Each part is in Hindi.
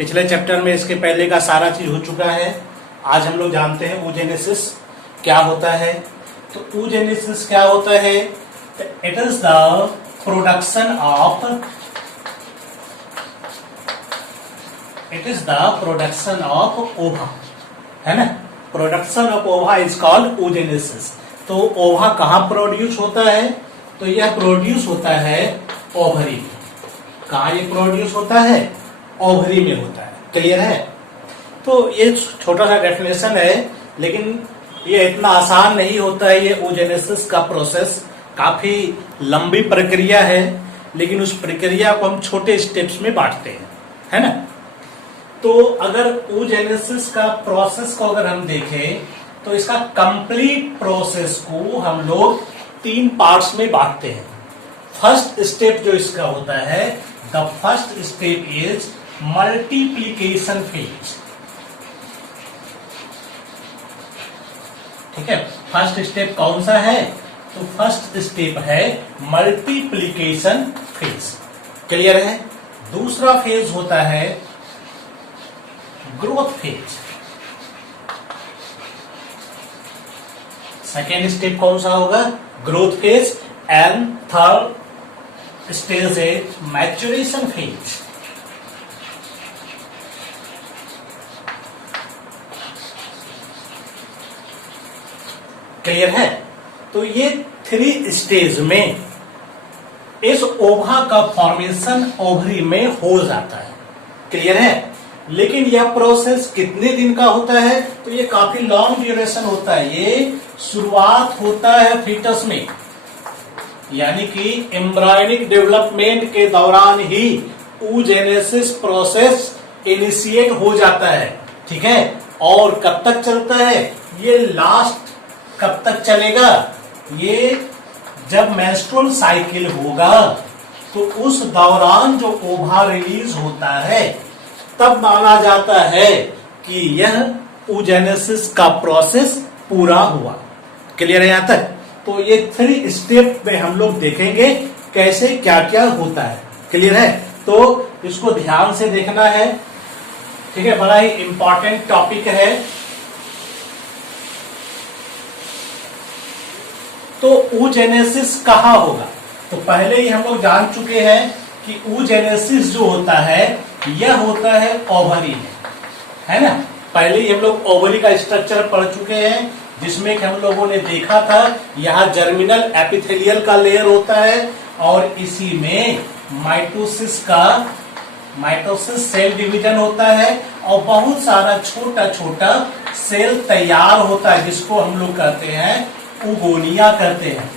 पिछले चैप्टर में इसके पहले का सारा चीज हो चुका है। आज हम लोग जानते हैं oogenesis क्या होता है। तो oogenesis क्या होता है? It is the production of ओवा, है ना। प्रोडक्शन ऑफ ओवा इज कॉल्ड oogenesis। तो ओवा कहाँ प्रोड्यूस होता है? तो यह प्रोड्यूस होता है ओवरी में। कहाँ ये प्रोड्यूस होता है? ओवरी में होता है। क्लियर है? तो ये छोटा सा डेफिनेशन है, लेकिन ये इतना आसान नहीं होता है। ये oogenesis का प्रोसेस काफी लंबी प्रक्रिया है, लेकिन उस प्रक्रिया को हम छोटे स्टेप्स में बांटते हैं, है ना। तो अगर oogenesis का प्रोसेस को अगर हम देखें तो इसका कंप्लीट प्रोसेस को हम लोग 3 पार्ट्स में बांटते हैं। फर्स्ट स्टेप जो इसका होता है, the first step is multiplication phase. ठीक है, फर्स्ट स्टेप कौन सा है? तो फर्स्ट स्टेप है मल्टीप्लीकेशन फेज। क्लियर है? दूसरा फेज होता है ग्रोथ फेज। सेकेंड स्टेप कौन सा होगा? Growth phase. And third stage है मैच्योरेशन फेज। क्लियर है? तो ये 3 स्टेज में इस ओवा का फॉर्मेशन ओवरी में हो जाता है। क्लियर है? लेकिन यह प्रोसेस कितने दिन का होता है? तो ये काफी लॉन्ग ड्यूरेशन होता है। ये शुरुआत होता है फीटस में, यानी कि एम्ब्रायनिक डेवलपमेंट के दौरान ही oogenesis प्रोसेस इनिशिएट हो जाता है। ठीक है? और कब तक चलता है? ये लास्ट कब तक चलेगा? ये जब मेंस्ट्रुअल साइकिल होगा तो उस दौरान जो ओवा रिलीज होता है, तब माना जाता है कि यह oogenesis का प्रोसेस पूरा हुआ। क्लियर है यहां तक? तो ये 3 स्टेप में हम लोग देखेंगे कैसे क्या क्या होता है। क्लियर है? तो इसको ध्यान से देखना है। ठीक है, बड़ा ही इंपॉर्टेंट टॉपिक है। तो oogenesis कहाँ होगा? तो पहले ही हम लोग जान चुके हैं कि oogenesis जो होता है यह होता है ओवरी में, है ना। पहले ही हम लोग ओवरी का स्ट्रक्चर पढ़ चुके हैं, जिसमें कि हम लोगों ने देखा था यहाँ जर्मिनल एपिथेलियल का लेयर होता है और इसी में माइटोसिस सेल डिवीजन होता है और बहुत सारा छोटा छोटा सेल तैयार होता है, जिसको हम लोग कहते हैं उगोनिया कहते हैं।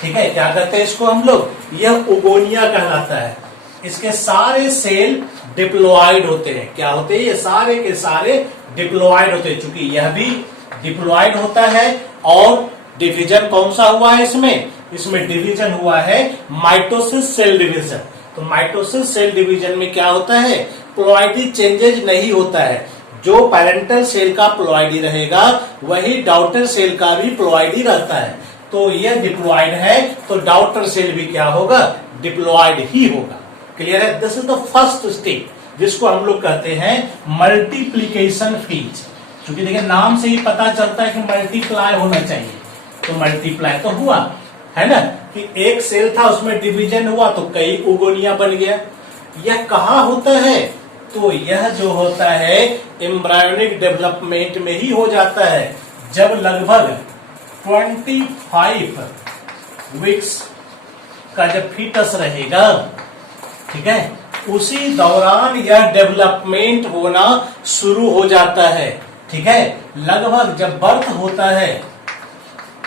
ठीक है, क्या कहते हैं इसको हम लोग? यह उगोनिया कहलाता है। इसके सारे सेल डिप्लॉइड होते हैं। क्या होते हैं? ये सारे के सारे डिप्लॉइड होते हैं। चूंकि यह भी डिप्लॉइड होता है और डिवीजन कौन सा हुआ है इसमें? इसमें डिवीजन हुआ है माइटोसिस सेल डिवीजन। तो माइटोसिस सेल डिवीजन में क्या होता है? प्लॉइडी चेंजेज नहीं होता है। जो पेरेंटल सेल का प्लॉइडी रहेगा वही डॉटर सेल का भी प्लॉइडी रहता है। तो यह डिप्लॉइड है, तो डॉटर सेल भी क्या होगा? डिप्लॉइड ही होगा। क्लियर है? This is the first step, जिसको हम लोग कहते हैं मल्टीप्लीकेशन फेज। क्योंकि देखिए नाम से ही पता चलता है कि मल्टीप्लाई होना चाहिए, तो मल्टीप्लाई तो हुआ, है ना। कि एक सेल था, उसमें डिवीजन हुआ तो कई उगोनिया बन गया। यह कहाँ होता है? तो यह जो होता है एम्ब्रायोनिक डेवलपमेंट में ही हो जाता है, जब लगभग 25 वीक्स का जब फीटस रहेगा। ठीक है, उसी दौरान यह डेवलपमेंट होना शुरू हो जाता है। ठीक है, लगभग जब बर्थ होता है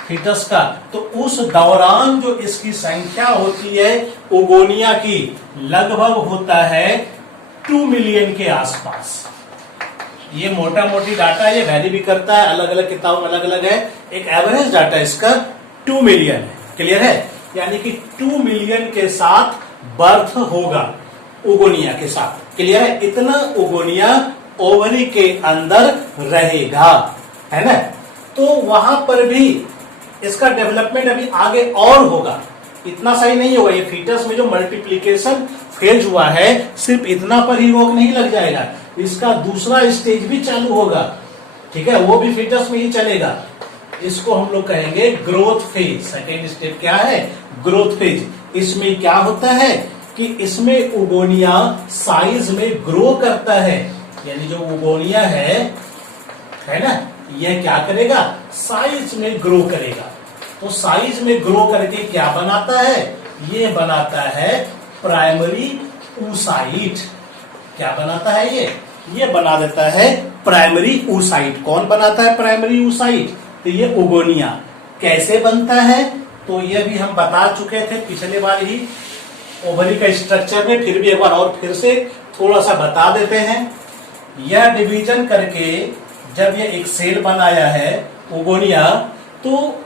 फीटस का, तो उस दौरान जो इसकी संख्या होती है उगोनिया की, लगभग होता है 2 मिलियन के आसपास। ये मोटा मोटी डाटा, ये वैरी भी करता है, अलग अलग किताबों में अलग अलग है। एक एवरेज डाटा इसका 2 मिलियन है। क्लियर है? यानी कि 2 मिलियन के साथ बर्थ होगा उगोनिया के साथ। क्लियर है? इतना उगोनिया ओवरी के अंदर रहेगा, है ना। तो वहां पर भी इसका डेवलपमेंट अभी आगे और होगा, इतना सही नहीं होगा। ये फीटस में जो मल्टीप्लीकेशन फेज हुआ है, सिर्फ इतना पर ही रोक नहीं लग जाएगा, इसका दूसरा स्टेज भी चालू होगा, ठीक है, वो भी फीटस में ही चलेगा। इसको हम लोग कहेंगे ग्रोथ फेज। सेकेंड स्टेप क्या है? Growth phase. इसमें क्या होता है कि इसमें उगोनिया साइज में ग्रो करता है, यानी जो उगोनिया है ना, यह क्या करेगा? साइज में ग्रो करेगा। तो साइज में ग्रो करके क्या बनाता है? ये बनाता है प्राइमरी oocyte। क्या बनाता है ये बना देता है प्राइमरी oocyte। कौन बनाता है प्राइमरी oocyte? तो ये उगोनिया। कैसे बनता है? तो ये भी हम बता चुके थे पिछले बार ही ओवरी का स्ट्रक्चर में, फिर भी एक बार और फिर से थोड़ा सा बता देते हैं। यह डिवीजन करके जब ये एक सेल बनाया है उगोनिया, तो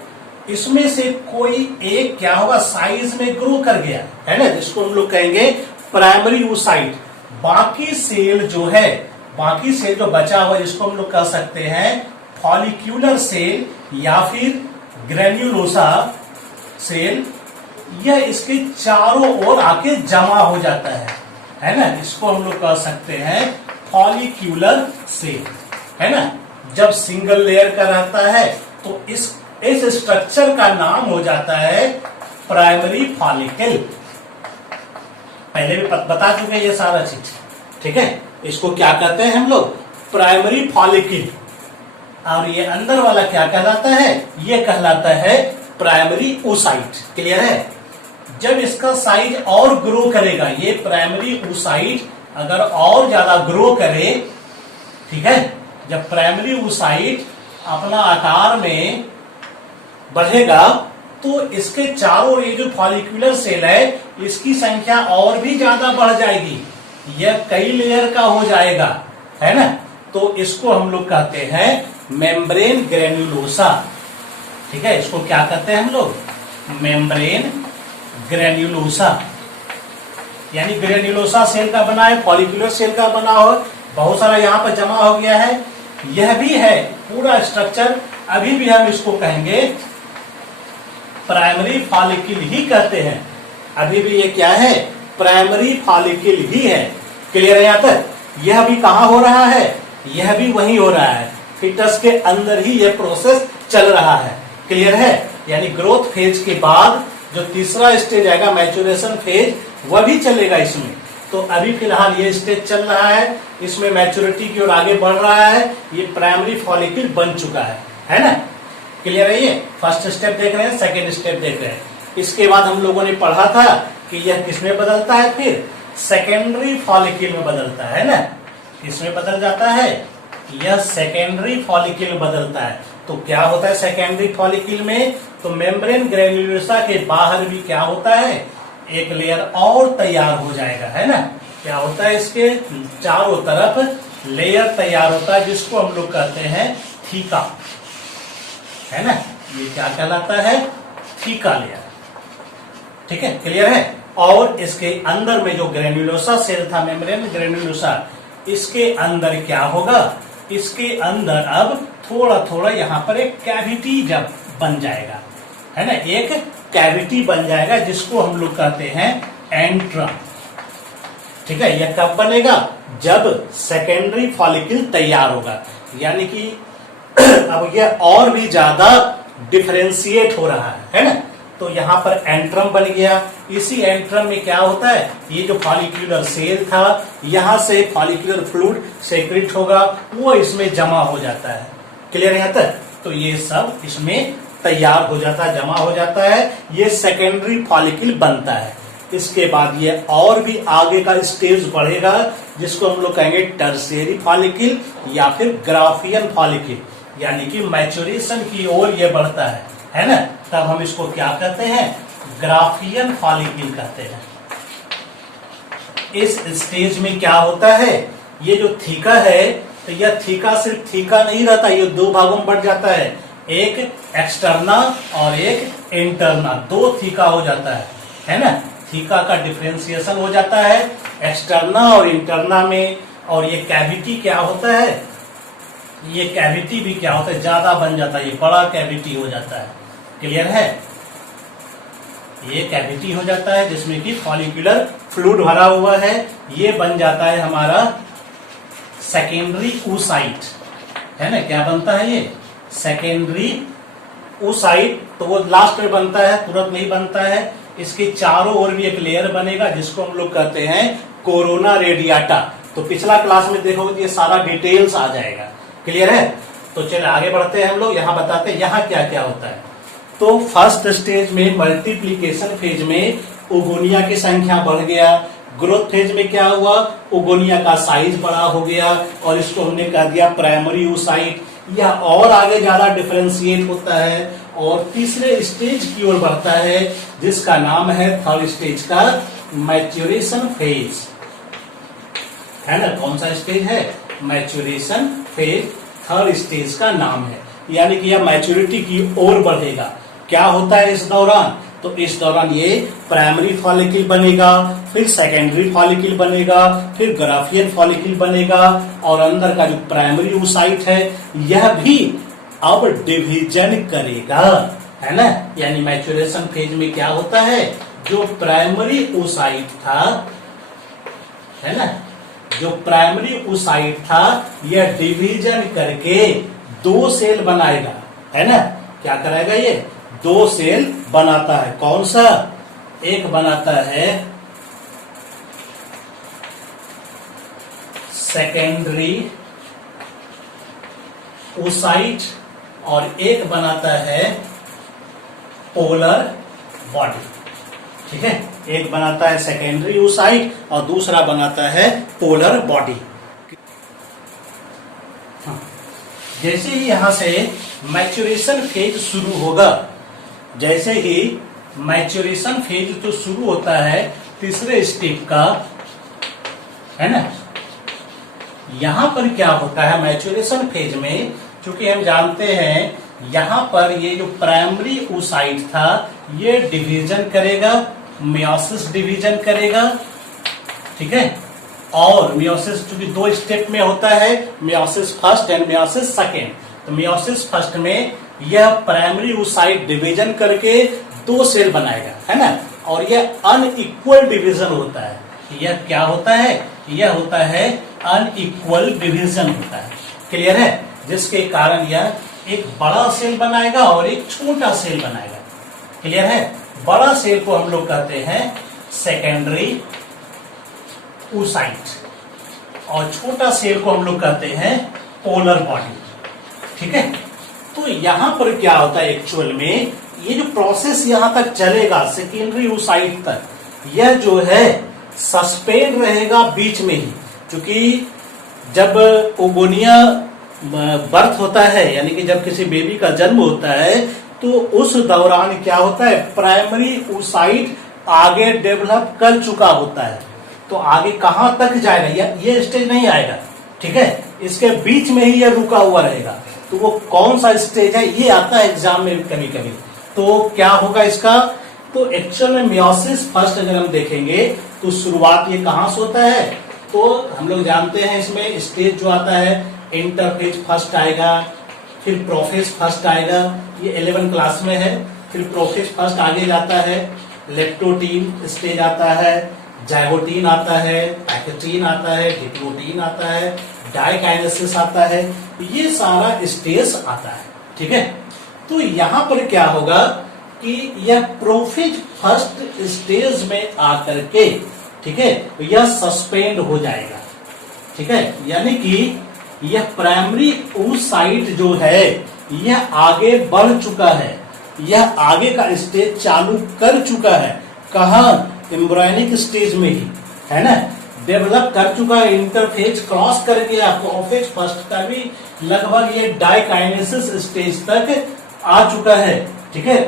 इसमें से कोई एक क्या होगा? साइज में ग्रो कर गया है ना, जिसको हम लोग कहेंगे प्राइमरी oocyte। बाकी सेल जो है, बाकी सेल जो बचा हुआ, जिसको हम लोग कह सकते हैं फॉलिक्यूलर सेल या फिर ग्रेन्युलोसा सेल, यह इसके चारों ओर आके जमा हो जाता है ना, इसको हम लोग कह सकते हैं फॉलिक्यूलर सेल, है ना। जब सिंगल लेयर का रहता है तो इस स्ट्रक्चर का नाम हो जाता है प्राइमरी फॉलिकल। पहले भी बता चुके हैं ये सारा चीज, ठीक है। इसको क्या कहते हैं हम लोग? Primary follicle. और ये अंदर वाला क्या कहलाता है? ये कहलाता है प्राइमरी oocyte। क्लियर है? जब इसका साइज और ग्रो करेगा, ये प्राइमरी oocyte अगर और ज्यादा ग्रो करे, ठीक है, जब प्राइमरी oocyte अपना आकार में बढ़ेगा तो इसके चारों ये जो फॉलिक्यूलर सेल है, इसकी संख्या और भी ज्यादा बढ़ जाएगी, यह कई लेयर का हो जाएगा, है ना। तो इसको हम लोग कहते हैं मेम्ब्रेन ग्रेन्युलोसा, ठीक है। इसको क्या कहते हैं हम लोग? Membrane granulosa. यानी ग्रेन्युलोसा सेल का बना है, फॉलिक्यूलर सेल का बना हो, बहुत सारा यहाँ पर जमा हो गया है। यह भी है पूरा स्ट्रक्चर, अभी भी हम इसको कहेंगे प्राइमरी फॉलिकल ही कहते हैं। अभी भी ये क्या है? प्राइमरी फॉलिकल ही है। क्लियर है यहाँ तक? यह भी कहाँ हो रहा है? यह भी वही हो रहा है, फिटस के अंदर ही यह प्रोसेस चल रहा है। क्लियर है? यानी ग्रोथ फेज के बाद जो तीसरा स्टेज आएगा, मैच्योरेशन फेज, वह भी चलेगा इसमें। तो अभी फिलहाल ये स्टेज चल रहा है, इसमें मैच्योरिटी की ओर आगे बढ़ रहा है, ये प्राइमरी फॉलिकल बन चुका है ना। क्लियर है? ये फर्स्ट स्टेप देख रहे हैं, सेकेंड स्टेप देख रहे हैं। इसके बाद हम लोगों ने पढ़ा था कि यह किसमें बदलता है? फिर सेकेंडरी फॉलिकल में बदलता है ना। किसमें बदल जाता है? यह सेकेंडरी फॉलिकल में बदलता है। तो क्या होता है सेकेंडरी फॉलिकल में? तो मेम्ब्रेन ग्रेन्युलोसा के बाहर भी क्या होता है? एक लेयर और तैयार हो जाएगा, है ना। क्या होता है? इसके चारों तरफ लेयर तैयार होता है, जिसको हम लोग कहते हैं थीका, है ना। ये क्या कहलाता है? थीका लेयर, ठीक है। क्लियर है? और इसके अंदर में जो ग्रेन्युलोसा सेल था, मेम्ब्रेन ग्रेन्युलोसा, इसके अंदर क्या होगा? इसके अंदर अब थोड़ा थोड़ा यहाँ पर एक कैविटी जब बन जाएगा, है ना, एक कैविटी बन जाएगा, जिसको हम लोग कहते हैं एंट्रम, ठीक है। यह कब बनेगा? जब सेकेंडरी फॉलिकल तैयार होगा, यानी कि अब यह और भी ज्यादा डिफरेंशिएट हो रहा है ना। तो यहाँ पर एंट्रम बन गया। इसी एंट्रम में क्या होता है? ये जो फॉलिक्यूलर सेल था, यहाँ से फॉलिक्यूलर फ्लूइड सेक्रेट होगा, वो इसमें जमा हो जाता है। क्लियर है यहाँ तक? तो ये सब इसमें तैयार हो जाता है, जमा हो जाता है, ये सेकेंडरी फॉलिकल बनता है। इसके बाद ये और भी आगे का स्टेज बढ़ेगा, जिसको हम लोग कहेंगे टर्शियरी फॉलिकल या फिर ग्राफियन फॉलिकल, यानी कि मैच्योरेशन की ओर ये बढ़ता है ना। तब हम इसको क्या कहते हैं? ग्राफियन फॉलिकल कहते हैं। इस स्टेज में क्या होता है? ये जो थीका है, तो यह थीका सिर्फ थीका नहीं रहता, ये दो भागों में बढ़ जाता है, एक एक्सटर्ना और एक इंटरना, दो थीका हो जाता है ना। थीका का डिफरेंशिएशन हो जाता है एक्सटर्ना और इंटरना में। और ये कैविटी क्या होता है? ये कैविटी भी क्या होता है? ज्यादा बन जाता है, ये बड़ा कैविटी हो जाता है। क्लियर है? ये कैविटी हो जाता है जिसमें कि फॉलिकुलर फ्लूइड भरा हुआ है। ये बन जाता है हमारा सेकेंडरी oocyte, है ना। क्या बनता है ये? Secondary oocyte। तो वो लास्ट में बनता है, तुरंत नहीं बनता है। इसके चारों ओर भी एक लेयर बनेगा जिसको हम लोग कहते हैं कोरोना रेडियाटा। तो पिछला क्लास में देखोगे तो ये सारा डिटेल्स आ जाएगा। क्लियर है? तो चलिए आगे बढ़ते हैं हम लोग। यहाँ बताते हैं यहाँ क्या क्या होता है। तो फर्स्ट स्टेज में मल्टीप्लीकेशन फेज में ओगोनिया की संख्या बढ़ गया। ग्रोथ फेज में क्या हुआ? ओगोनिया का साइज बड़ा हो गया और इसको हमने कह दिया प्राइमरी oocyte। यह और आगे ज्यादा डिफरेंशिएट होता है और तीसरे स्टेज की ओर बढ़ता है जिसका नाम है थर्ड स्टेज का मैच्योरेशन फेज, है ना। कौन सा स्टेज है? मैच्योरेशन फेज थर्ड स्टेज का नाम है। यानी कि यह मैच्योरिटी की ओर बढ़ेगा। क्या होता है इस दौरान? तो इस दौरान ये प्राइमरी फॉलिकल बनेगा, फिर सेकेंडरी फॉलिकल बनेगा, फिर ग्राफियन फॉलिकल बनेगा और अंदर का जो प्राइमरी oocyte है यह भी अब डिवीजन करेगा, है ना। यानी मैच्योरेशन फेज में क्या होता है? जो प्राइमरी oocyte था, है ना, जो प्राइमरी oocyte था यह डिवीजन करके दो सेल बनाएगा, है ना। क्या कराएगा? ये दो सेल बनाता है। कौन सा? एक बनाता है सेकेंडरी oocyte और एक बनाता है पोलर बॉडी। ठीक है, एक बनाता है सेकेंडरी oocyte और दूसरा बनाता है पोलर बॉडी। जैसे ही यहां से मैच्योरेशन फेज शुरू होगा, जैसे ही मैच्योरेशन फेज तो शुरू होता है तीसरे स्टेप का, है ना। यहां पर क्या होता है मैच्योरेशन फेज में? क्योंकि हम जानते हैं यहां पर ये जो प्राइमरी oocyte था ये डिवीजन करेगा, मियोसिस डिवीजन करेगा। ठीक है, और मियोसिस चूंकि दो स्टेप में होता है, meiosis first and meiosis second. तो मियोसिस फर्स्ट में यह प्राइमरी oocyte डिवीजन करके दो सेल बनाएगा, है ना। और यह अनइक्वल डिवीजन होता है। यह क्या होता है? यह होता है अनइक्वल डिवीजन होता है। क्लियर है? जिसके कारण यह एक बड़ा सेल बनाएगा और एक छोटा सेल बनाएगा। क्लियर है? बड़ा सेल को हम लोग कहते हैं सेकेंडरी oocyte और छोटा सेल को हम लोग कहते हैं पोलर बॉडी। ठीक है, तो यहां पर क्या होता है एक्चुअल में? ये जो प्रोसेस यहां तक चलेगा सेकेंडरी oocyte तक, यह जो है सस्पेंड रहेगा बीच में ही। क्योंकि जब ओगोनिया बर्थ होता है, यानी कि जब किसी बेबी का जन्म होता है, तो उस दौरान क्या होता है? प्राइमरी oocyte आगे डेवलप कर चुका होता है। तो आगे कहां तक जाएगा? ये स्टेज नहीं आएगा। ठीक है, इसके बीच में ही यह रुका हुआ रहेगा। तो वो कौन सा स्टेज है? ये आता है एग्जाम में कभी कभी। तो क्या होगा इसका? तो एक्चुअल में मियोसिस फर्स्ट अगर हम देखेंगे तो शुरुआत ये कहां से होता है? तो हम लोग जानते हैं इसमें स्टेज जो आता है इंटरफेज फर्स्ट आएगा, फिर प्रोफेज फर्स्ट आएगा, ये 11 क्लास में है। फिर प्रोफेज फर्स्ट आगे जाता है, लेप्टोटीन स्टेज आता है, जाइगोटीन आता है, पैकेटीन आता है, डिप्लोटीन आता है, डाइकाइनेसिस आता है। ये सारा स्टेज आता है। ठीक है, तो यहां पर क्या होगा कि यह प्रोफेज फर्स्ट स्टेज में आकर के, ठीक है, तो यह सस्पेंड हो जाएगा। ठीक है, यानी कि यह प्राइमरी oocyte जो है यह आगे बढ़ चुका है, यह आगे का स्टेज चालू कर चुका है। कहां? एम्ब्रायनिक स्टेज में ही, है ना, डेवलप कर चुका है, इंटरफेज क्रॉस कर गया। प्रोफेज फर्स्ट का भी लगभग ये डाइकाइनेसिस स्टेज तक आ चुका है। ठीक है,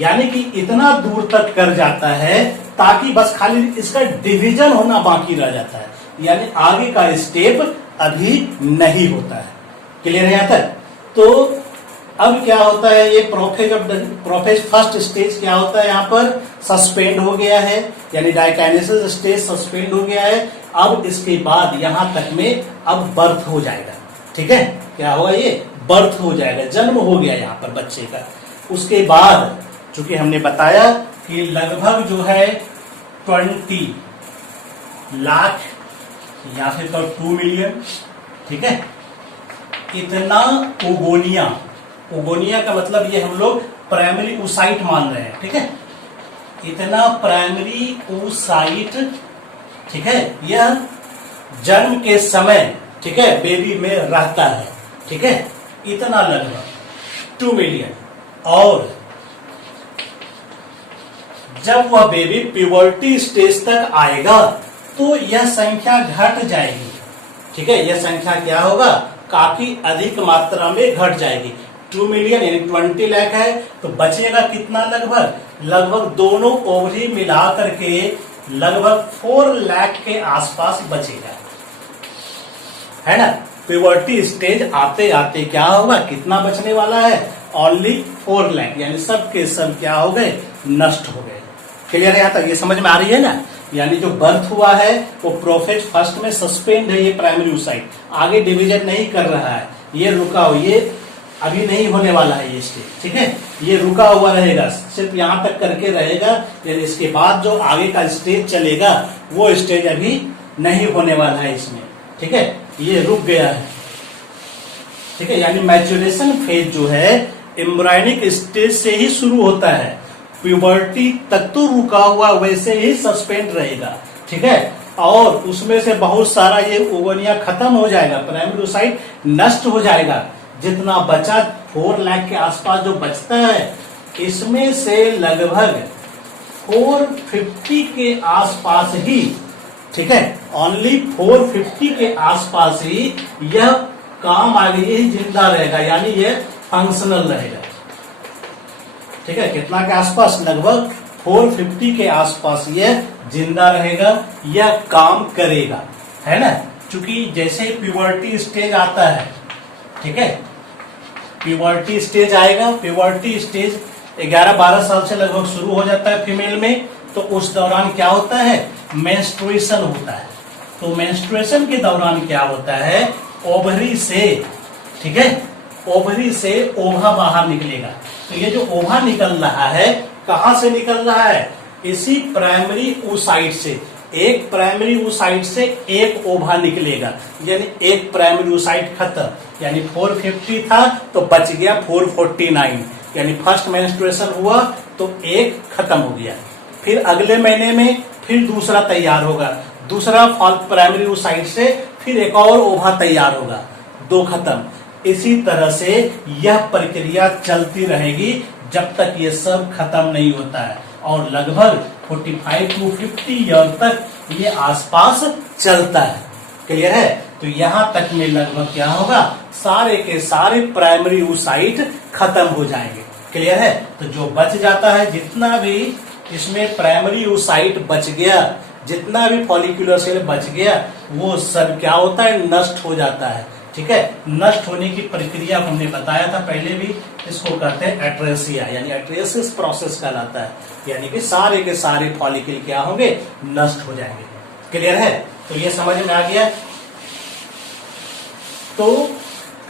यानी कि इतना दूर तक कर जाता है ताकि बस खाली इसका डिवीजन होना बाकी रह जाता है, यानी आगे का स्टेप अभी नहीं होता है। क्लियर है यहां तक? तो अब क्या होता है? ये प्रोफेज फर्स्ट स्टेज क्या होता है? यहाँ पर सस्पेंड हो गया है, यानी डाइकाइनेसिस स्टेज सस्पेंड हो गया है। अब इसके बाद यहां तक में अब बर्थ हो जाएगा। ठीक है, क्या होगा? ये बर्थ हो जाएगा, जन्म हो गया यहाँ पर बच्चे का। उसके बाद चूंकि हमने बताया कि लगभग जो है 20 लाख या फिर तो 2 मिलियन, ठीक है, इतना ओगोनिया का मतलब ये हम लोग प्राइमरी oocyte मान रहे हैं, ठीक है, इतना प्राइमरी oocyte, ठीक है, यह जन्म के समय, ठीक है, बेबी में रहता है, ठीक है, इतना लगभग 2 मिलियन। और जब वह बेबी प्यूबर्टी स्टेज तक आएगा तो यह संख्या घट जाएगी, ठीक है, यह संख्या क्या होगा, काफी अधिक मात्रा में घट जाएगी। 2 मिलियन यानी 20 लाख है तो बचेगा कितना, लगभग दोनों ओवरी मिला करके लगभग 4 लाख के आसपास बचेगा, है ना। प्यूबर्टी स्टेज आते आते क्या होगा, कितना बचने वाला है, ओनली 4 लाख, यानी सब के सब क्या हो गए, नष्ट हो गए। क्लियर है, यहाँ तक ये समझ में आ रही है ना। यानी जो बर्थ हुआ है वो प्रोफेज फर्स्ट में सस्पेंड है, ये प्राइमरी oocyte आगे डिवीजन नहीं कर रहा है, ये रुका हुआ, ये अभी नहीं होने वाला है ये स्टेज, ठीक है, ये रुका हुआ रहेगा, सिर्फ यहां तक करके रहेगा। यानी इसके बाद जो आगे का स्टेज चलेगा वो स्टेज अभी नहीं होने वाला है इसमें, ठीक है, ये रुक गया है, ठीक है। यानी मैच्योरेशन फेज जो है एम्ब्रायनिक स्टेज से ही शुरू होता है, प्यूबर्टी तक तो रुका हुआ वैसे ही सस्पेंड रहेगा, ठीक है, और उसमें से बहुत सारा ये ओगोनिया खत्म हो जाएगा, प्राइमरी oocyte नष्ट हो जाएगा। जितना बचा 4 लाख के आसपास जो बचता है, इसमें से लगभग 450 के आसपास ही, ठीक है, ओनली 450 के आसपास ही यह काम आगे ही जिंदा रहेगा, यानी यह फंक्शनल रहेगा, ठीक है। कितना के आसपास, लगभग 450 के आसपास यह जिंदा रहेगा, यह काम करेगा, है ना। क्योंकि जैसे प्यूबर्टी स्टेज आता है, ठीक है, प्यूबर्टी स्टेज आएगा, प्यूबर्टी स्टेज 11-12 साल से लगभग शुरू हो जाता है फीमेल में, तो उस दौरान क्या होता है, मेंस्ट्रुएशन होता है। तो मेंस्ट्रुएशन के दौरान क्या होता है, ओवरी से, ठीक है, ओवरी से ओवा बाहर निकलेगा। तो ये जो ओवा निकल रहा है, कहां से निकल रहा है, इसी प्राइमरी oocyte से। एक प्राइमरी oocyte से एक ओवा निकलेगा, यानी एक प्राइमरी oocyte खत्म, यानी 450 था तो बच गया 449, यानी फर्स्ट मेंस्ट्रुएशन हुआ तो एक खत्म हो गया, फिर अगले महीने में फिर दूसरा तैयार होगा, दूसरा प्राइमरी oocyte से फिर एक और ओवा तैयार होगा, 2 खत्म। इसी तरह से यह प्रक्रिया चलती रहेगी जब तक ये सब खत्म नहीं होता है, और लगभग 45 to 50 ईयर तक ये आसपास चलता है। क्लियर है। तो यहां तक में लगभग क्या होगा, सारे के सारे प्राइमरी oocyte खत्म हो जाएंगे। क्लियर है। तो जो बच जाता है, जितना भी इसमें प्राइमरी oocyte बच गया, जितना भी फॉलिकुलर सेल बच गया, वो सब क्या होता है, नष्ट हो जाता है। ठीक है। नष्ट होने की प्रक्रिया हमने बताया था पहले भी, इसको कहते हैं एट्रेसिया, यानी एट्रेसिस प्रोसेस कहलाता है, यानी कि सारे के सारे फॉलिकल क्या होंगे, नष्ट हो जाएंगे। क्लियर है। तो ये समझ में आ गया। तो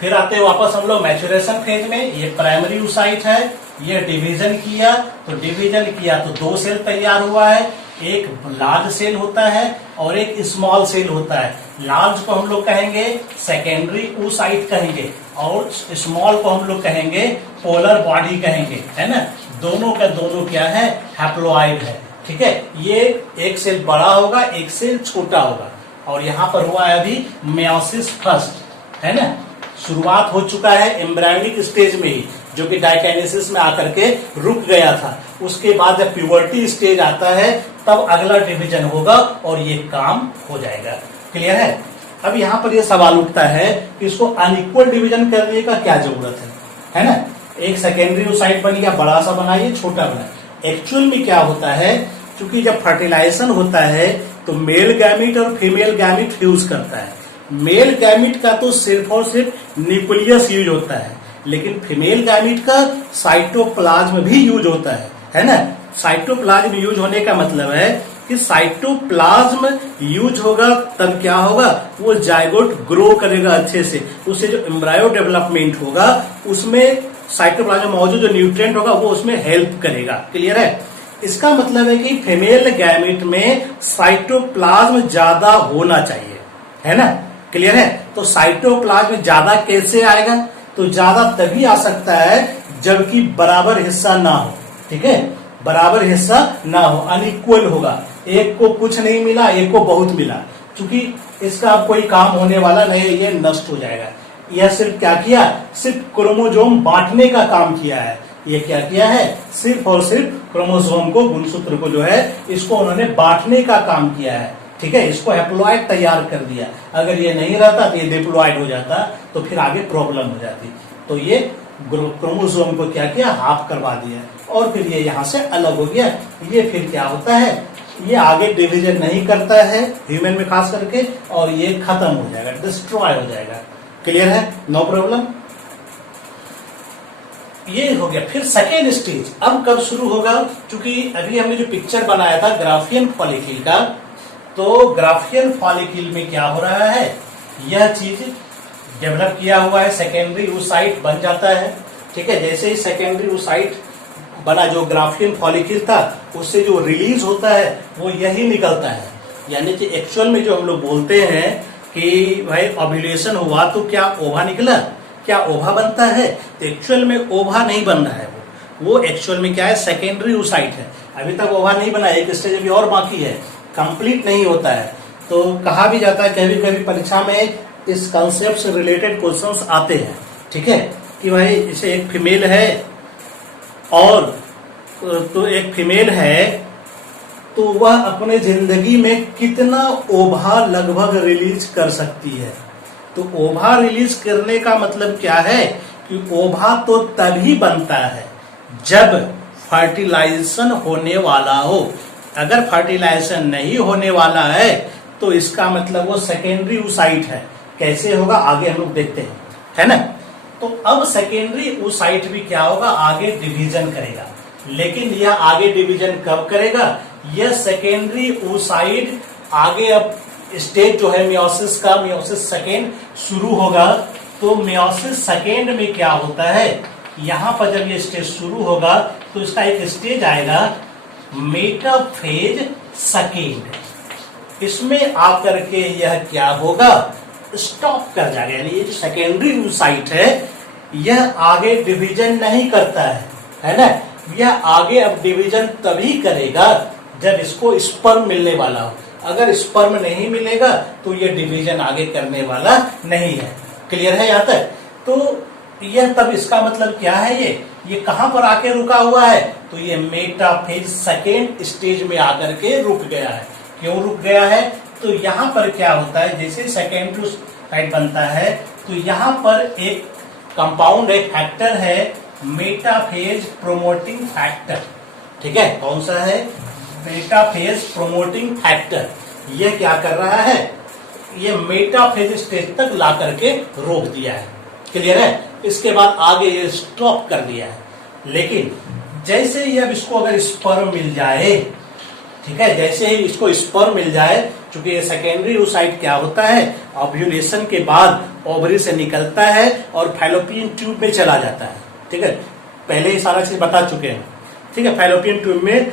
फिर आते हैं वापस हम लोग मैच्योरेशन फेज में। ये प्राइमरी oocyte है, ये डिवीजन किया, तो डिवीजन किया तो 2 सेल तैयार हुआ है, एक लार्ज सेल होता है और एक स्मॉल सेल होता है। लार्ज को हम लोग कहेंगे सेकेंडरी oocyte कहेंगे, और स्मॉल को हम लोग कहेंगे पोलर बॉडी कहेंगे, है ना। दोनों का दोनों क्या है, हैप्लोइड है। ठीक है। ये एक सेल बड़ा होगा, एक सेल छोटा होगा, और यहाँ पर हुआ है अभी मेयोसिस फर्स्ट, है ना। शुरुआत हो चुका है एम्ब्रायोनिक स्टेज में ही, जो कि डायकाइनेसिस में आकर के रुक गया था। उसके बाद जब प्यूबर्टी स्टेज आता है, तब अगला डिवीजन होगा और ये काम हो जाएगा। क्लियर है। अब यहाँ पर ये सवाल उठता है कि इसको अनइक्वल डिवीजन करने का क्या जरूरत है ना। एक सेकेंडरी oocyte बन गया, बड़ा सा बनाइए, छोटा बनाइए। एक्चुअल में क्या होता है, क्योंकि जब फर्टिलाइजेशन होता है तो मेल गैमिट और फीमेल गैमिट फ्यूज करता है। मेल गैमिट का तो सिर्फ और सिर्फ न्यूक्लियस यूज होता है, लेकिन फीमेल गैमिट का साइटोप्लाज्म भी यूज होता है ना। साइटोप्लाज्म यूज होने का मतलब है कि साइटोप्लाज्म यूज होगा तब क्या होगा, वो जायगोट ग्रो करेगा अच्छे से, उससे जो एम्ब्रायो डेवलपमेंट होगा उसमें साइटोप्लाज्म में मौजूद जो न्यूट्रिएंट होगा वो उसमें हेल्प करेगा। क्लियर है? इसका मतलब है कि फीमेल गैमेट में साइटोप्लाज्म ज्यादा होना चाहिए, है ना? क्लियर है? तो साइटोप्लाज्म ज्यादा कैसे आएगा? तो ज्यादा तभी आ सकता है जबकि बराबर हिस्सा ना हो। ठीक है? बराबर हिस्सा ना हो, अनइक्वल होगा, एक को कुछ नहीं मिला, एक को बहुत मिला, क्योंकि इसका अब कोई काम होने वाला नहीं है, ये नष्ट हो जाएगा। यह सिर्फ क्या किया? सिर्फ क्रोमोजोम बांटने का काम किया है। ये क्या किया है? सिर्फ और सिर्फ क्रोमोसोम को, गुणसूत्र को जो है इसको उन्होंने बांटने का काम किया है। ठीक है? इसको हैप्लॉइड तैयार कर दिया। अगर ये नहीं रहता तो ये डिप्लॉइड हो जाता, तो फिर आगे प्रॉब्लम हो जाती। तो ये क्रोमोसोम को क्या किया? हाफ करवा दिया और फिर ये यहां से अलग हो गया। ये फिर क्या होता है? ये आगे डिवीजन नहीं करता है ह्यूमन में खास करके, और ये खत्म हो जाएगा, डिस्ट्रॉय हो जाएगा। क्लियर है? No problem. ये हो गया। फिर सेकेंड स्टेज अब कब शुरू होगा? क्योंकि अभी हमने जो पिक्चर बनाया था ग्राफियन फॉलिकल का, तो ग्राफियन फॉलिकल में क्या हो रहा है? यह चीज डेवलप किया हुआ है, सेकेंडरी oocyte बन जाता है। ठीक है? जैसे ही सेकेंडरी oocyte बना, जो ग्राफियन फॉलिकल था, उससे जो रिलीज होता है वो यही निकलता है। यानी कि एक्चुअल में जो हम लोग बोलते हैं कि भाई ओव्यूलेशन हुआ तो क्या ओवा निकला, क्या ओवा बनता है? तो एक्चुअल में ओवा नहीं बन रहा है, वो एक्चुअल में क्या है? सेकेंडरी oocyte है। अभी तक ओवा नहीं बना, एक स्टेज अभी और बाकी है, कंप्लीट नहीं होता है। तो कहा भी जाता है, कभी कभी परीक्षा में इस कंसेप्ट से रिलेटेड क्वेश्चंस आते हैं। ठीक है? कि भाई इसे एक फीमेल है और तो एक फीमेल है तो वह अपने जिंदगी में कितना ओवा लगभग रिलीज कर सकती है। तो ओवा रिलीज करने का मतलब क्या है? कि ओवा तो तभी बनता है जब फर्टिलाइजेशन होने वाला हो। अगर फर्टिलाइजेशन नहीं होने वाला है तो इसका मतलब वो सेकेंडरी oocyte है। कैसे होगा आगे हम लोग देखते हैं, है ना? तो अब सेकेंडरी oocyte भी क्या होगा? आगे डिवीजन करेगा। लेकिन यह आगे डिवीजन कब करेगा? यह सेकेंडरी oocyte आगे अब स्टेज जो है मियोसिस का, मियोसिस सेकेंड शुरू होगा। तो मियोसिस सेकेंड में क्या होता है? यहां पर जब ये स्टेज शुरू होगा तो इसका एक स्टेज आएगा मेटाफेज सेकेंड। इसमें आकर के यह क्या होगा? स्टॉप कर जाएगा। यानी ये जो सेकेंडरी oocyte है यह आगे डिवीजन नहीं करता है ना? यह आगे अब डिवीजन तभी करेगा जब इसको स्पर्म मिलने वाला हो। अगर स्पर्म नहीं मिलेगा तो ये डिवीजन आगे करने वाला नहीं है। क्लियर है यहाँ तक? तो यह तब इसका मतलब क्या है? ये कहां पर आके रुका हुआ है? तो ये मेटाफेज सेकेंड स्टेज में आकर के रुक गया है। क्यों रुक गया है? तो यहाँ पर क्या होता है? जैसे सेकेंडरी oocyte बनता है तो यहाँ पर एक कंपाउंड, एक फैक्टर है मेटाफेज प्रोमोटिंग फैक्टर। ठीक है? कौन सा है? Metaphase promoting factor. ये क्या कर रहा है? ये मेटाफेज स्टेज तक ला करके रोक दिया है। क्लियर है? इसके बाद आगे ये स्टॉप कर दिया है। लेकिन जैसे ही अब इसको अगर स्पर्म मिल जाए, ठीक है, जैसे ही इसको स्पर्म मिल जाए, क्योंकि ये सेकेंडरी oocyte क्या होता है? ओव्यूलेशन के बाद ओवरी से निकलता है और फैलोपियन ट्यूब में चला जाता है। ठीक है? पहले ही सारा चीज बता चुके हैं। ठीक है? फैलोपियन ट्यूब में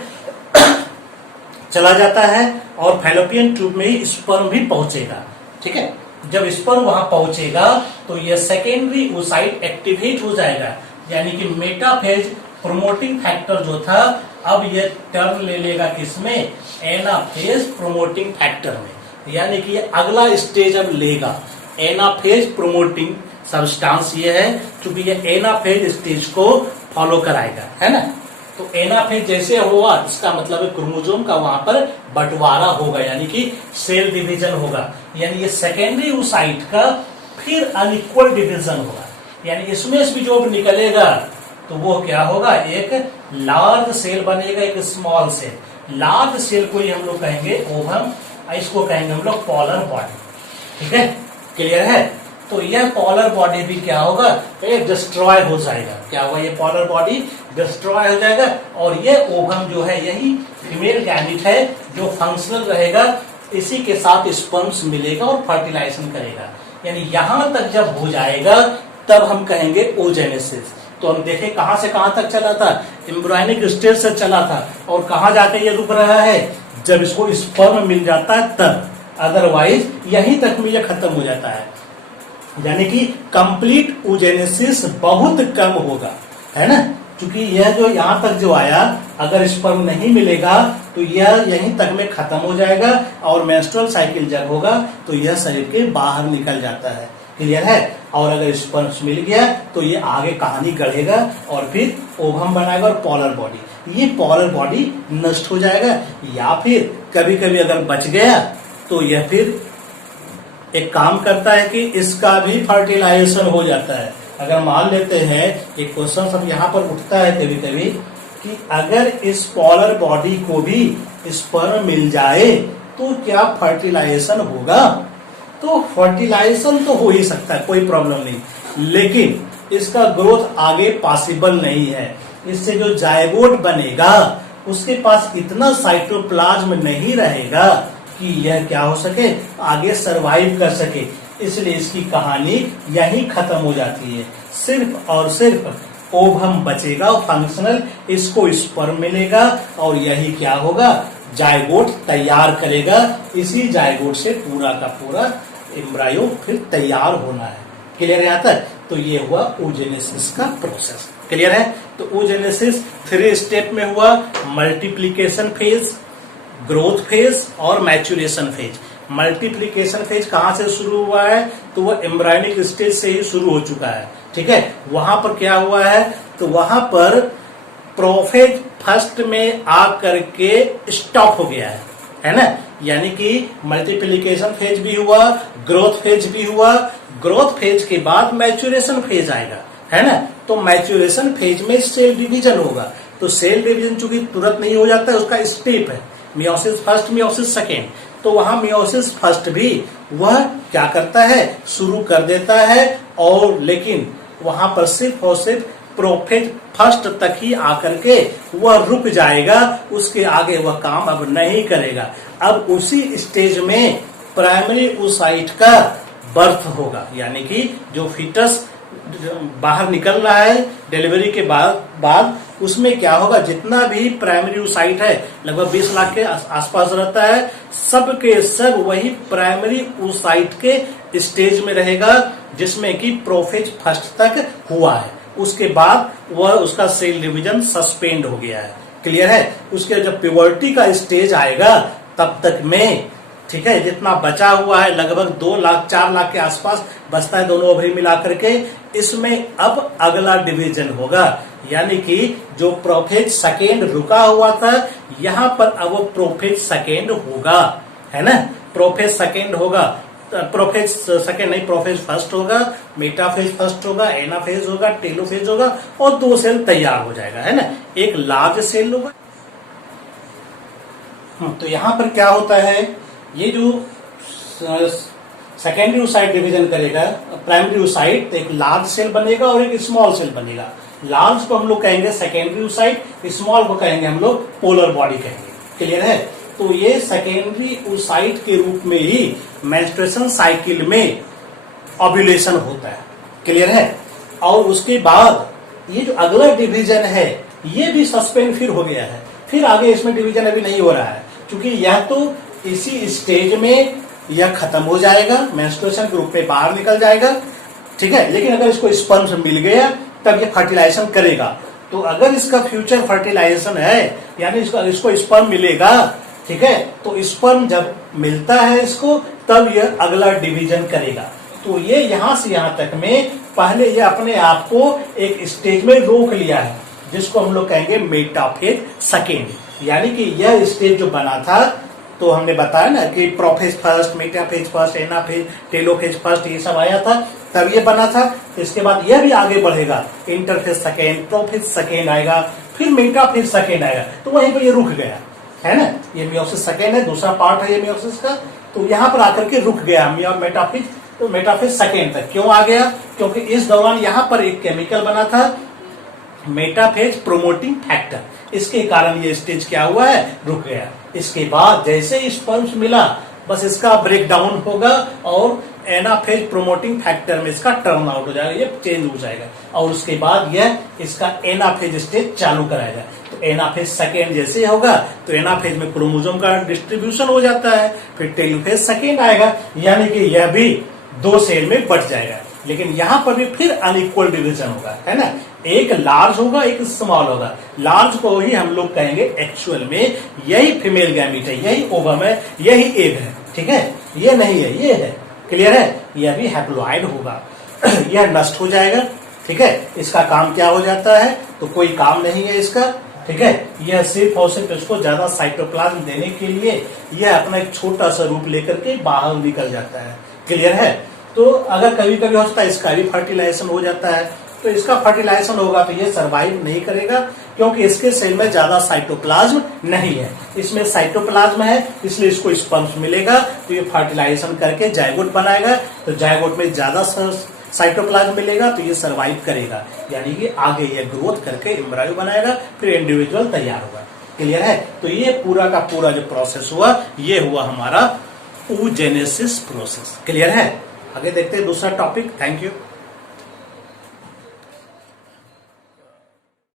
चला जाता है और फैलोपियन ट्यूब में ही स्पर्म भी पहुंचेगा। ठीक है? जब स्पर्म वहां पहुंचेगा तो यह सेकेंडरी oocyte एक्टिवेट हो जाएगा। यानी कि मेटाफेज प्रोमोटिंग फैक्टर जो था अब ये टर्न ले लेगा किसमें? एनाफेज प्रोमोटिंग फैक्टर में। यानी कि ये अगला स्टेज अब लेगा। एनाफेज प्रोमोटिंग सब्सटेंस ये है क्योंकि ये एनाफेज स्टेज को फॉलो कराएगा, है ना? तो एनाफेज जैसे हुआ इसका मतलब है क्रोमोसोम का वहां पर बंटवारा होगा, यानी कि सेल डिवीजन होगा। यानी ये सेकेंडरी oocyte का फिर अनइक्वल डिवीजन होगा। यानी इसमें से भी जो निकलेगा तो वो क्या होगा? एक लार्ज सेल बनेगा, एक स्मॉल सेल। लार्ज सेल को ही हम लोग कहेंगे ओवम, इसको कहेंगे हम लोग पॉलर बॉडी। ठीक है? क्लियर है? तो यह पॉलर बॉडी भी क्या होगा? ये डिस्ट्रॉय हो जाएगा। क्या होगा? ये पॉलर बॉडी डिस्ट्रॉय हो जाएगा और ये ओवम जो है यही फीमेल गैमेट है जो फंक्शनल रहेगा। इसी के साथ स्पर्म्स मिलेगा और फर्टिलाइजेशन करेगा। यानी यहां तक जब हो जाएगा तब हम कहेंगे ओजेनेसिस। तो हम देखें कहां से कहां तक चला था, एम्ब्रियोनिक स्टेज से चला था, और कहां जाके ये रुक रहा है, जब इसको स्पर्म मिल जाता है तब, अदरवाइज यहीं तक में ये खत्म हो जाता है। यानी कि कंप्लीट oogenesis बहुत कम होगा, है ना, क्योंकि यह जो यहां तक जो आया, अगर स्पर्म नहीं मिलेगा तो यह यहीं तक में खत्म हो जाएगा, और मेंस्ट्रुअल साइकिल जब होगा तो यह शरीर के बाहर निकल जाता है। क्लियर है। और अगर स्पर्म मिल गया तो ये आगे कहानी गढ़ेगा और फिर ओवम बनाएगा और पॉलर बॉडी, ये पॉलर बॉडी नष्ट हो जाएगा, या फिर कभी कभी अगर बच गया तो यह फिर एक काम करता है कि इसका भी फर्टिलाइजेशन हो जाता है। अगर मान लेते हैं, एक क्वेश्चन सब यहाँ पर उठता है कभी कभी कि अगर इस पॉलर बॉडी को भी स्पर्म मिल जाए तो क्या फर्टिलाइजेशन होगा? तो फर्टिलाइजेशन तो हो ही सकता है, कोई प्रॉब्लम नहीं, लेकिन इसका ग्रोथ आगे पॉसिबल नहीं है। इससे जो जायगोट बनेगा उसके पास इतना साइटोप्लाज्म नहीं रहेगा कि यह क्या हो सके, आगे सरवाइव कर सके, इसलिए इसकी कहानी यहीं खत्म हो जाती है। सिर्फ और सिर्फ ओवम बचेगा फंक्शनल, इसको स्पर्म मिलेगा और यही क्या होगा, जायगोट तैयार करेगा। इसी जायगोट से पूरा का पूरा एम्ब्रायो फिर तैयार होना है। क्लियर है यहाँ तक? तो ये हुआ oogenesis का प्रोसेस। क्लियर है? तो oogenesis 3 स्टेप में हुआ, मल्टीप्लीकेशन फेज, ग्रोथ फेज और मैच्यूरेशन फेज। मल्टीप्लीकेशन फेज कहां से शुरू हुआ है? तो वो एम्ब्रायनिक स्टेज से ही शुरू हो चुका है। ठीक है, वहां पर क्या हुआ है, तो वहां पर प्रोफेज फर्स्ट में आकर के स्टॉप हो गया है ना। यानी कि मल्टीप्लीकेशन फेज भी हुआ, ग्रोथ फेज भी हुआ, ग्रोथ फेज के बाद मैच्यूरेशन फेज आएगा, है ना। तो मैच्यूरेशन फेज में सेल डिवीजन होगा। तो सेल डिवीजन चूंकि तुरंत नहीं हो जाता है, उसका स्टेप है, मियोसिस फर्स्ट, मियोसिस सेकेंड। तो वहां मियोसिस फर्स्ट भी वह क्या करता है, शुरू कर देता है, और लेकिन वहां पर सिर्फ और सिर्फ प्रोफेज फर्स्ट तक ही आकर के वह रुक जाएगा, उसके आगे वह काम अब नहीं करेगा। अब उसी स्टेज में प्राइमरी oocyte का बर्थ होगा, यानी कि जो फीटस बाहर निकल रहा है डिलीवरी के बाद उसमें क्या होगा, जितना भी प्राइमरी oocyte है, लगभग 20 लाख के आसपास रहता है, सब के सब वही प्राइमरी oocyte के स्टेज में रहेगा, जिसमें कि प्रोफेज फर्स्ट तक हुआ है। उसके बाद वह उसका सेल डिवीजन सस्पेंड हो गया है। क्लियर है। उसके जब प्यूबर्टी का स्टेज आएगा तब तक में, ठीक है, जितना बचा हुआ है लगभग 2 लाख 4 लाख के आसपास बचता है दोनों ओवरी मिलाकर के, इसमें अब अगला डिवीजन होगा। यानी कि जो प्रोफेज सेकेंड रुका हुआ था, यहां पर अब वो प्रोफेज सेकेंड होगा, है ना। प्रोफेज सेकेंड होगा, प्रोफेज सेकेंड नहीं, प्रोफेज फर्स्ट होगा, मेटाफेज फर्स्ट होगा, एनाफेज होगा, टेलोफेज होगा, और 2 सेल तैयार हो जाएगा, है ना। एक लार्ज सेल होगा। तो यहां पर क्या होता है, ये जो सेकेंडरी oocyte डिवीजन करेगा, प्राइमरी oocyte, तो एक लार्ज सेल बनेगा और एक स्मॉल सेल बनेगा। लार्ज को हम लोग कहेंगे सेकेंडरी oocyte, स्मॉल को कहेंगे हम लोग पोलर बॉडी कहेंगे। क्लियर है। तो ये सेकेंडरी oocyte के रूप में ही मेंस्ट्रुएशन साइकिल में ओव्यूलेशन होता है। क्लियर है। और उसके बाद ये जो अगला डिवीजन है, ये भी सस्पेंड फिर हो गया है, फिर आगे इसमें डिवीजन अभी नहीं हो रहा है, क्योंकि यह तो इसी स्टेज में यह खत्म हो जाएगा, मेंस्ट्रुएशन के रूप में बाहर निकल जाएगा। ठीक है। लेकिन अगर इसको स्पर्म मिल गया तब ये फर्टिलाइजेशन करेगा। तो अगर इसका फ्यूचर फर्टिलाइजेशन है, यानी इसको स्पर्म मिलेगा, ठीक है, तो स्पर्म जब मिलता है इसको, तब यह अगला डिवीजन करेगा। तो ये यहां से यहां तक में पहले ये अपने आप को एक स्टेज में रोक लिया है, जिसको हम लोग कहेंगे मेटाफेज सेकेंड। यानी कि यह स्टेज जो बना था, तो हमने बताया ना कि prophase first, metaphase first, anaphase, telophase first, ये सब आया था, तब ये बना था। इसके बाद यह भी आगे बढ़ेगा, इंटरफेज सेकेंड, प्रोफेज सेकेंड आएगा, फिर मेटाफेज सेकेंड आएगा, तो वहीं पर ये रुक गया, है ना। ये मियोसिस सेकेंड है, दूसरा पार्ट है ये मियोसिस का, तो यहां पर आकर के रुक गया मेटाफेज। तो मेटाफेज सेकेंड तक क्यों आ गया? क्योंकि इस दौरान यहां पर एक केमिकल बना था, मेटाफेज प्रोमोटिंग फैक्टर, इसके कारण ये स्टेज क्या हुआ है, रुक गया। इसके बाद जैसे स्पर्म्स मिला, बस इसका ब्रेकडाउन होगा और एनाफेज प्रोमोटिंग फैक्टर में इसका टर्न आउट हो जाएगा, ये चेंज हो जाएगा और उसके बाद यह इसका एनाफेज स्टेज चालू कराएगा। तो एनाफेज सेकेंड जैसे होगा तो एनाफेज में क्रोमोसोम का डिस्ट्रीब्यूशन हो जाता है, फिर टेलोफेज सेकेंड आएगा, यानी कि यह भी 2 सेल में बट जाएगा। लेकिन यहां पर भी फिर अनइक्वल डिवीजन होगा, है ना, एक लार्ज होगा एक स्मॉल होगा। लार्ज को ही हम लोग कहेंगे एक्चुअल में यही फीमेल गैमीट है, यही ओवम है, यही एग है, ठीक है, ये नहीं है, ये है, क्लियर है, यह भी हैप्लॉइड होगा। यह नष्ट हो जाएगा, ठीक है, इसका काम क्या हो जाता है, तो कोई काम नहीं है इसका, ठीक है, यह सिर्फ और सिर्फ इसको ज्यादा साइटोप्लाज्म देने के लिए यह अपना एक छोटा सा रूप लेकर के बाहर निकल जाता है, क्लियर है। तो अगर कभी कभी होता है इसका भी फर्टिलाइजेशन हो जाता है, तो इसका फर्टिलाइजेशन होगा तो ये सरवाइव नहीं करेगा, क्योंकि इसके सेल में ज्यादा साइटोप्लाज्म नहीं है, इसमें साइटोप्लाज्म है, इसलिए इसको स्पर्म्स मिलेगा, तो ये फर्टिलाइजेशन करके जायगोट बनाएगा, तो जायगोट में ज्यादा साइटोप्लाज्म मिलेगा तो ये सरवाइव करेगा, यानी कि आगे ये ग्रोथ करके एम्ब्रायो बनाएगा, फिर इंडिविजुअल तैयार होगा, क्लियर है। तो ये पूरा का पूरा जो प्रोसेस हुआ ये हुआ हमारा oogenesis प्रोसेस, क्लियर है। आगे देखते हैं दूसरा टॉपिक। Thank you.